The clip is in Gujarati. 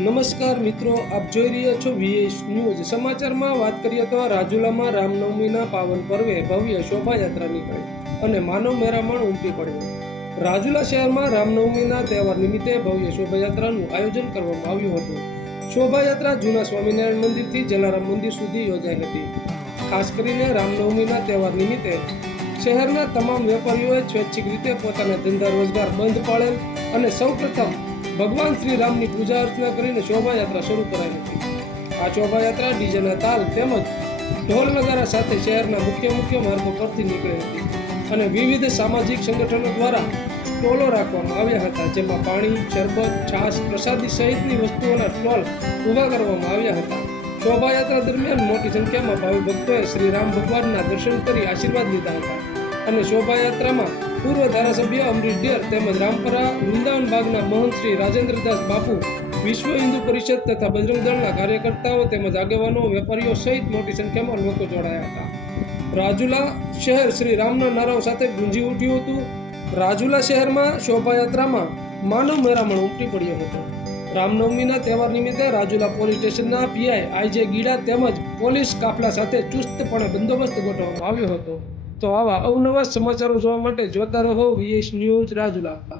નમસ્કાર મિત્રો, આપ જોઈ રહ્યા છો વીએસ ન્યૂઝ. સમાચારમાં વાત કરીએ તો રાજુલામાં રામનવમીના પાવન પર્વે ભવ્ય શોભાયાત્રા નીકળી અને માનવ મેરામણ ઉમટી પડ્યું. રાજુલા શહેરમાં રામનવમીના તહેવાર નિમિત્તે ભવ્ય શોભાયાત્રાનું આયોજન કરવામાં આવ્યું હતું. શોભાયાત્રા જૂના સ્વામિનારાયણ મંદિરથી જલારામ મંદિર સુધી યોજાઈ હતી. ખાસ કરીને રામનવમીના તહેવાર નિમિત્તે શહેરના તમામ વેપારીઓએ સ્વૈચ્છિક રીતે પોતાના ધંધા રોજગાર બંધ પાડેલ અને સૌપ્રથમ ભગવાન શ્રી રામની પૂજા અર્ચના કરીને શોભાયાત્રા શરૂ કરાઈ હતી. આ શોભાયાત્રા ડીજેના તાલ તેમજ ઢોલ નગારા સાથે શહેરના મુખ્ય માર્ગો પરથી નીકળી હતી અને વિવિધ સામાજિક સંગઠનો દ્વારા સ્ટોલો રાખવામાં આવ્યા હતા, જેમાં પાણી, શરબત, છાશ, પ્રસાદી સહિતની વસ્તુઓના સ્ટોલ ઊભા કરવામાં આવ્યા હતા. શોભાયાત્રા દરમિયાન મોટી સંખ્યામાં ભાવિ ભક્તોએ શ્રી રામ ભગવાનના દર્શન કરી આશીર્વાદ લીધા હતા અને શોભાયાત્રામાં પૂર્વ ધારાસભ્ય અમરીશ ડેર તેમજ રામપરા વૃંદાવન બાગના મહંત શ્રી રાજેન્દ્રદાસ બાપુ, વિશ્વ હિન્દુ પરિષદ તથા બજરંગ દળના કાર્યકર્તાઓ તેમજ આગેવાનો, વેપારીઓ સહિત મોટી સંખ્યામાં લોકો જોડાયા હતા. રાજુલા શહેર શ્રી રામના નારાઓ સાથે ગુંજી ઉઠ્યું હતું. રાજુલા શહેરમાં શોભાયાત્રામાં માનવ મેરામણ ઉમટી પડ્યો હતો. રામનવમીના તહેવાર નિમિત્તે રાજુલા પોલીસ સ્ટેશનના પીઆઈ આઈજે ગીડા તેમજ પોલીસ કાફલા સાથે ચુસ્તપણે બંદોબસ્ત ગોઠવવામાં આવ્યો હતો. તો આવા અવનવા સમાચારો જોવા માટે જોતા રહો વીએસ ન્યૂઝ રાજુલા.